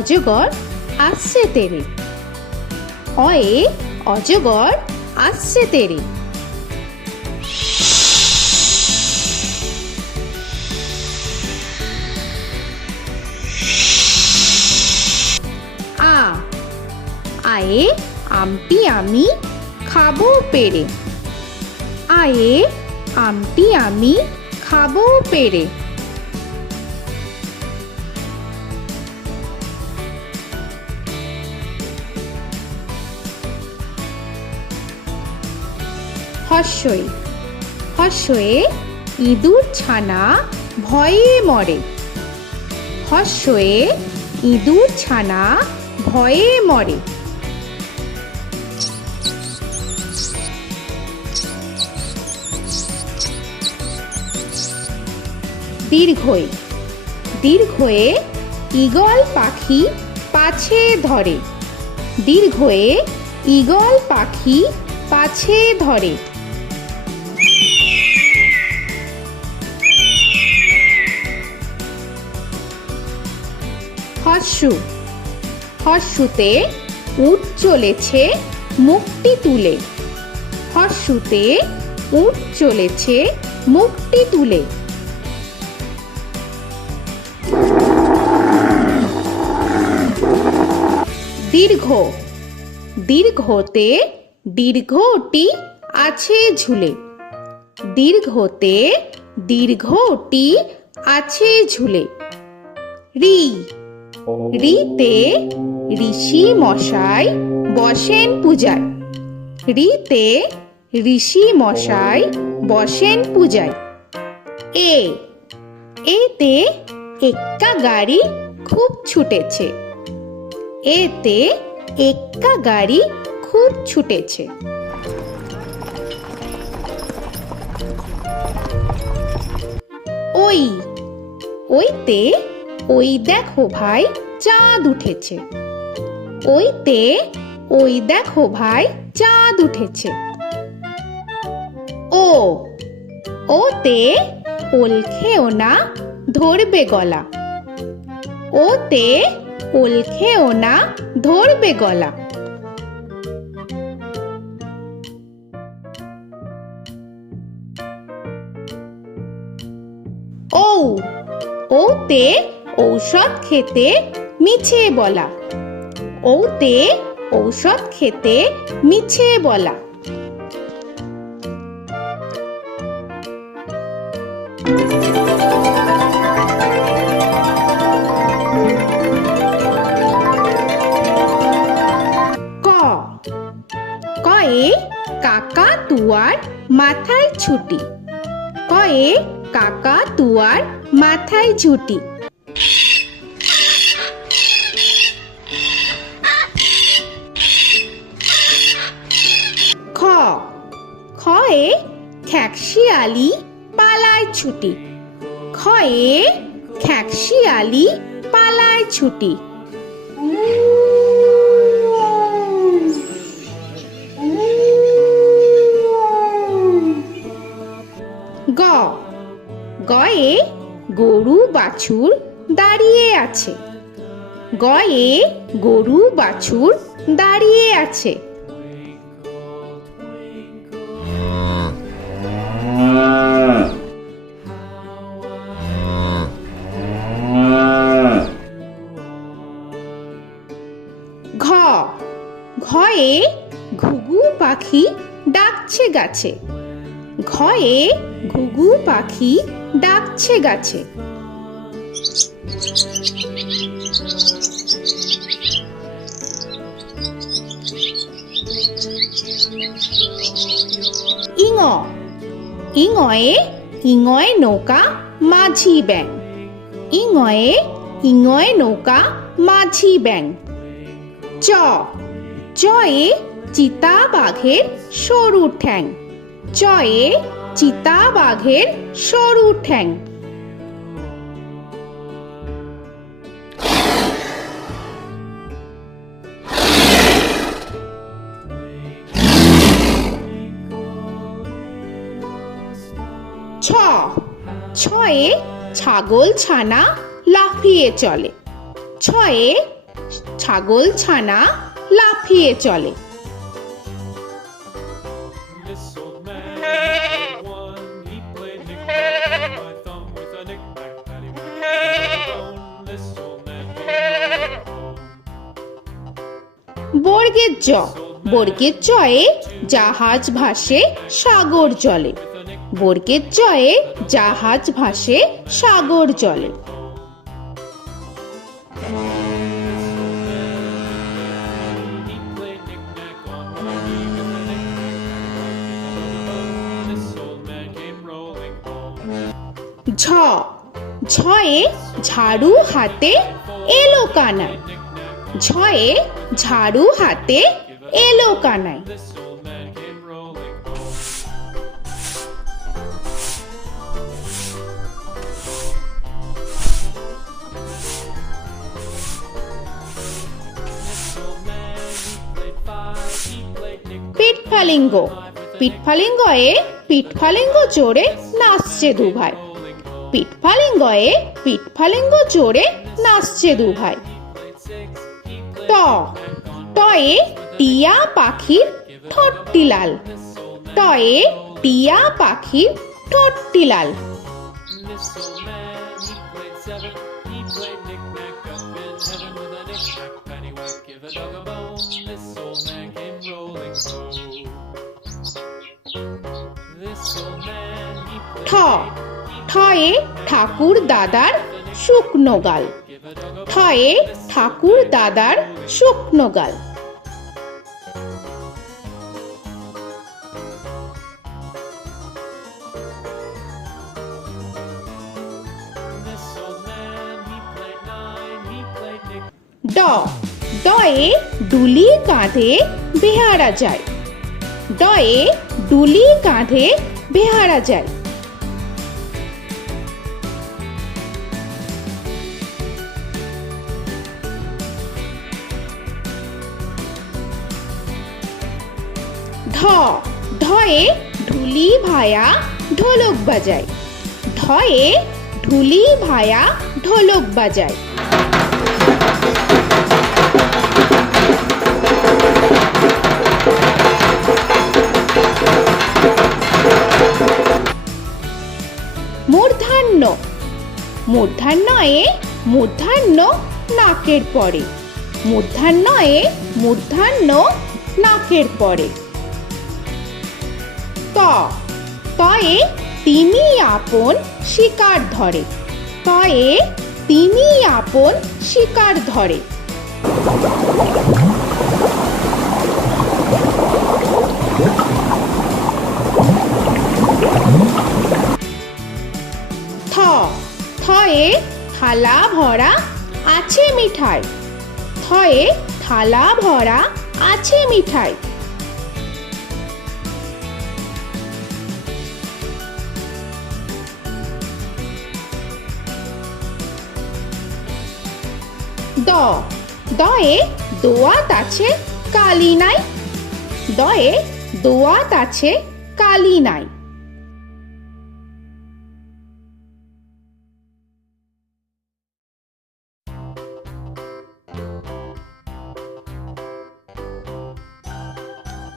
অজগর আসছে তেরে। অয়ে অজগর আসছে তেরে। আ আয়ে আমটি আমি খাবো পেরে। আয়ে আমটি আমি খাবো পেরে। হর্ষই হর্ষয়ে ইঁদুর ছানা ভয়ে মরে। হর্ষয়ে ইঁদুর ছানা ভয়ে মরে। দীর্ঘই দীর্ঘয়ে ঈগল পাখি পাছে ধরে। দীর্ঘয়ে ঈগল পাখি পাছে ধরে। হর্ষু হর্ষুতে উট চলেছে মুখটি তুলে। হর্ষুতে উট চলেছে মুখটি তুলে। দীর্ঘ দীর্ঘতে দীর্ঘটি আছে ঝুলে। দীর্ঘতে দীর্ঘটি আছে ঝুলে। রি রিতে ঋষি মশাই বসেন পূজায়। রিতে ঋষি মশাই বসেন পূজায়। এ এতে এক্কা গাড়ি খুব ছুটেছে। এতে এক্কা গাড়ি খুব ছুটেছে। ওই ওইতে ওই দেখো ভাই চাঁদ উঠেছে। ওইতে ওই দেখো ভাই চাঁদ উঠেছে। ও ওতে ওল খেও না ধরবে গলা। ওতে ওল খেও না ধরবে গলা। ঔ ওতে ঔষধ খেতে মিছে বলা। ওতে ঔষধ খেতে মিছে বলা। ক কয়ে কাকা তুয়ার মাথায় ছুটি। কয়ে কাকা তুয়ার মাথায় ঝুটি। খ খয়ে খ্যাকশিয়ালি পালায় ছুটি। খয়ে খ্যাকশিয়ালি পালায় ছুটি। গ গয়ে গরু বাছুর দাঁড়িয়ে আছে। গয়ে গরু বাছুর দাঁড়িয়ে আছে। ঘ ঘয়ে ঘুঘু পাখি ডাকছে গাছে। ঘয়ে ঘুঘু পাখি ডাকছে গাছে। ইঙ ইঙয়ে ইঙয়ে নৌকা মাঝি ব্যাং। ইঙয়ে ইঙয়ে নৌকা মাঝি ব্যাং। চ চয়ে চিতা বাঘের সরু ঠ্যাং। চয়ে চিতা বাঘের সরু ঠ্যাং। ছ ছয়ে ছাগল ছানা লাফিয়ে চলে। ছয়ে ছাগল ছানা লাফিয়ে চলে। This old man had one. He played knick-knack on my thumb with a knick-knack, paddywhack, bone. This old man came rolling home. বর্গের জ, বর্গের জয়ে জাহাজ ভাসে সাগর জলে। বর্গের জয়ে জাহাজ ভাসে সাগর জলে। He played knick-knack on my knee with a knick-knack, this old man came rolling home. ঝ, ঝয়ে ঝাড়ু হাতে এলো কানাই। ঝয়ে ঝাড়ু হাতে এলো Kanai. This old man came rolling home. This old man, he played five. He played knick-knack. পিঠফালিঙ্গ, পিঠফালিঙ্গয়ে পিঠফালিঙ্গ জোরে নাচছে দুভাই। পিঠফালিঙ্গয়ে পিঠফালিঙ্গ জোরে নাচছে দুভাই। ট, টয়ে টিয়া পাখির ঠোঁটটি লাল। টয়ে টিয়া পাখির ঠোঁটটি লাল। This old man, he played seven. He played knick-knack up in heaven with a knick-knack, paddywhack, give a dog a bone. This old man came rolling home. This old man, he ঠ, played ঠয়ে ঠাকুর দাদার শুকনো গাল। give a dog a ঠয়ে ঠাকুর দাদার শুকনো গাল। This old man, he played nine. He played knick. ড, ডয়ে ডুলি কাঁধে বেহারা যায়। ডয়ে ডুলি কাঁধে বেহারা যায়। ঢ, ঢয়ে ঢুলি ভায়া ঢোলক বাজায়। ঢয়ে ঢুলি ভায়া ঢোলক বাজায়। মূর্ধন্য, মূর্ধন্যয়ে মূর্ধন্য নাকের পরে। মূর্ধন্যয়ে মূর্ধন্য নাকের পরে। ত, তয়ে তিনি আপন শিকার ধরে। তয়ে তিনি আপন শিকার ধরে। থ, থয়ে থালা ভরা আছে মিঠাই। থয়ে থালা ভরা আছে মিঠাই। দ, দয়ে দোয়াত আছে কালি নাই। দয়ে দোয়াত আছে কালি নাই।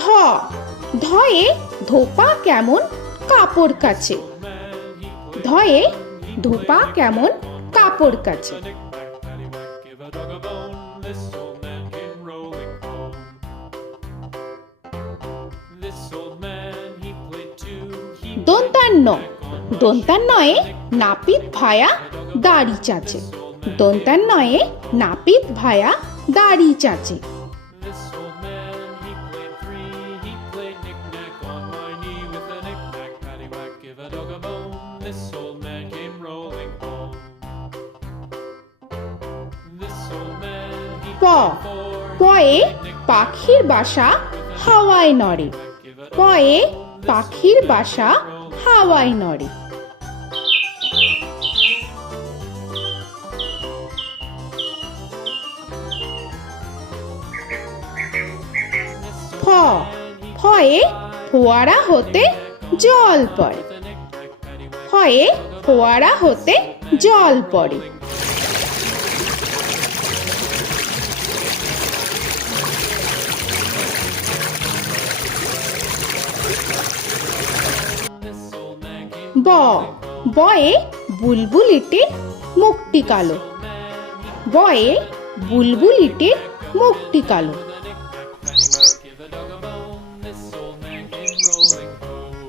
ধ, ধয়ে ধোপা কেমন কাপড় কাচে। ধয়ে ধোপা কেমন কাপড় কাচে। Knick-knack, paddywhack, give a dog a bone. This old man came rolling home. This old man, he played two. He দন্তান্ন, দন্তান্নয়ে নাপিত ভায়া দাড়ি চাচে। দন্তান্নয়ে নাপিত ভায়া দাড়ি চাচে। This old man, he played three. He played knick-knack on my knee with a knick-knack, paddywhack, give a dog a bone. This old man came rolling home. This old man, he প, played four. পয়ে পাখির বাসা হাওয়ায় নড়ে। পয়ে পাখির বাসা হাওয়ায় নড়ে। ফ, ফয়ে ফোয়ারা হতে জল পড়ে। ফয়ে ফোয়ারা হতে জল পড়ে। ব বয়ে বুলবুলিটির মুখটি কালো। বয়ে বুলবুলিটির মুখটি কালো। Give a dog a bone, this old man came rolling home.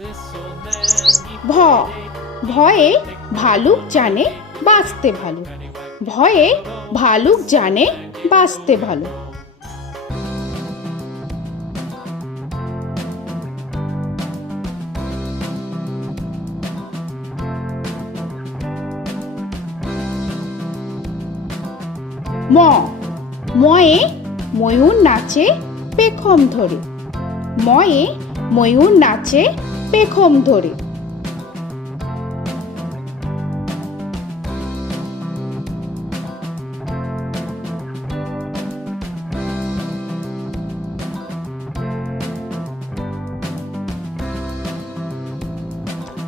This old man, he ভ ভয়ে ভালুক জানে বাঁচতে ভালো। ভয়ে ভালুক জানে বাঁচতে ভালো। ম ময়ে ময়ূর নাচে পেখম ধরে। ময়ে ময়ূর নাচে পেখম ধরে।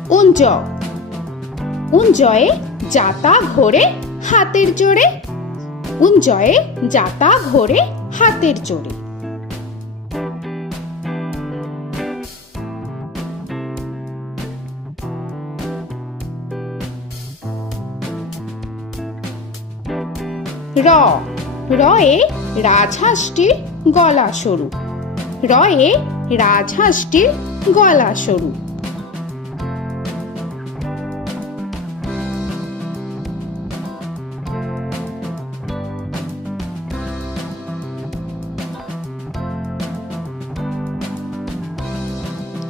উঞ্জ উঞ্জয়ে যাতা ঘোরে হাতের জোরে। উঞ্জয়ে যাতা ঘোরে হাতের জোরে। র রয়ে রাজহাঁসটির গলা সরু। রয়ে রাজহাঁসটির গলা সরু।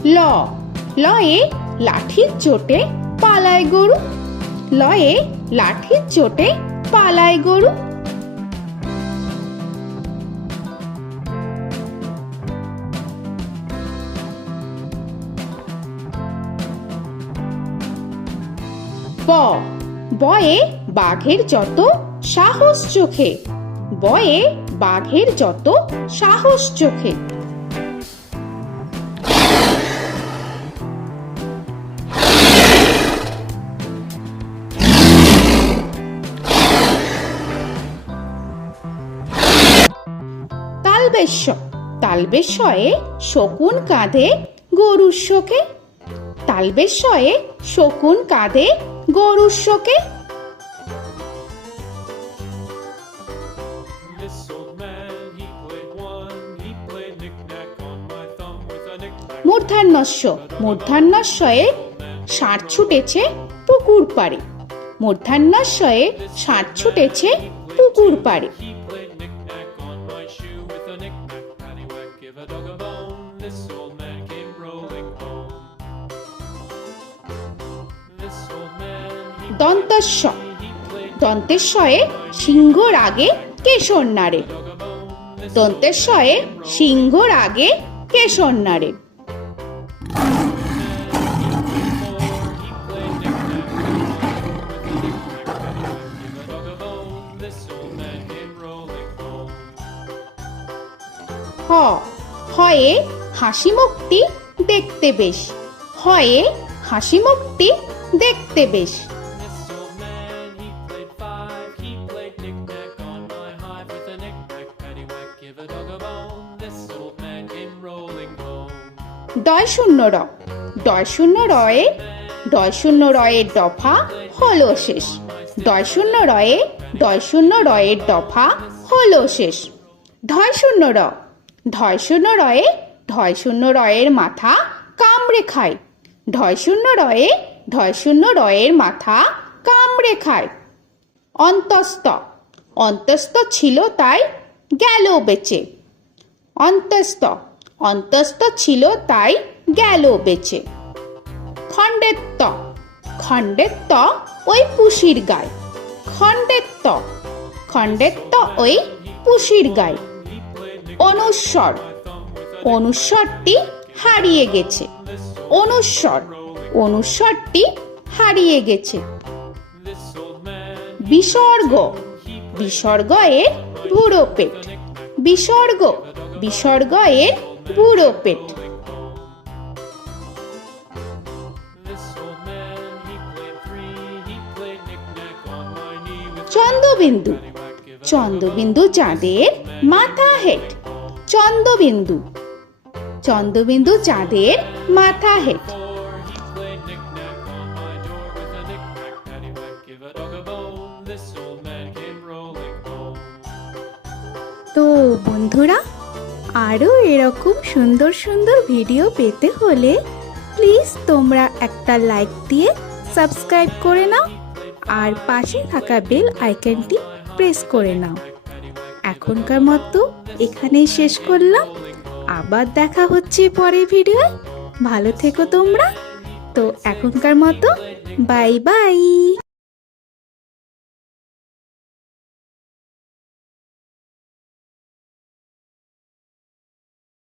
ল লয়ে লাঠির চোটে পালায় গরু। লয়ে লাঠির চোটে পালায় গরু। ব বয়ে বাঘের যত সাহস চোখে। বয়ে বাঘের যত সাহস চোখে। তালবেশ্য তালবেশ্যয়ে শকুন কাঁধে গরুর শোকে। তালবেশ্যয়ে শকুন কাঁধে গরুর শোকে। This old man, he played one, he played knick-knack on my thumb with a knick-knack. মূর্ধন্যস্য মূর্ধন্যস্বয়ে ষাঁড় ছুটেছে পুকুর পাড়ে। মূর্ধন্যস্বয়ে ষাঁড় ছুটেছে পুকুর পাড়ে। He played knick-knack on my shoe with a knick-knack, paddywhack, give a dog a bone. This old man came rolling home. This old man, he দন্তস্ব played দন্তেশ্বয়ে সিংহর আগে কেশর নাড়ে। dog a bone. This দন্তেশ্বয়ে সিংহর আগে কেশর নাড়ে। he played knick-knack on my with a knick-knack, paddywhack, give a dog a bone. This old man came rolling home. হ হয়ে হাসি মুখটি দেখতে বেশ। হয়ে হাসি মুখটি দেখতে বেশ। This old man, he played five, he played knick-knack on my hive with a knick-knack, paddywhack, give a dog a bone. This old man came rolling home. ডয় শূন্য র ডয় শূন্য রয়ে ডয় শূন্য রয়ের দফা হলো শেষ। ডয় শূন্য রয়ে ডয় শূন্য রয়ের দফা হলো শেষ। ঢয় শূন্য র ঢয় শূন্য রয়ে ঢয় শূন্য রয়ের মাথা কামড়ে খায়। ঢয় শূন্য রয়ে ঢয় শূন্য রয়ের মাথা কামড়ে খায়। অন্তস্থ অন্তস্থ ছিল তাই গেল বেঁচে। অন্তস্থ অন্তস্থ ছিল তাই গেল বেঁচে। খণ্ডেত্ব খণ্ডেত্ব ওই পুষির গায়। খণ্ডেত্ব খণ্ডেত্ব ওই পুষির গায়। অনুস্বর অনুস্বরটি হারিয়ে গেছে। অনুস্বর অনুস্বরটি হারিয়ে গেছে। This old man, বিসর্গ বিসর্গ এর বুড়ো পেট। বিসর্গ বিসর্গ এর বুড়ো পেট। this old man, he played three, he played knick-knack on my knee with Chandrabindu paddywhack, give a Chandrabindu চাঁদের মাথা হেট। চন্দ্রবিন্দু চন্দ্রবিন্দু চাঁদের মাথা head. Before he played knick-knack on my door with a knick-knack, paddywhack, give a dog a bone. This old man came rolling home. তো বন্ধুরা, আরও এরকম সুন্দর সুন্দর ভিডিও পেতে হলে প্লিজ তোমরা একটা লাইক দিয়ে সাবস্ক্রাইব করে নাও আর পাশে থাকা বেল আইকনটি প্রেস করে নাও। এখনকার মতো এখানেই শেষ করলাম, আবার দেখা হচ্ছে পরের ভিডিও। ভালো থেকো তোমরা। তো এখনকার মতো বাই বাই।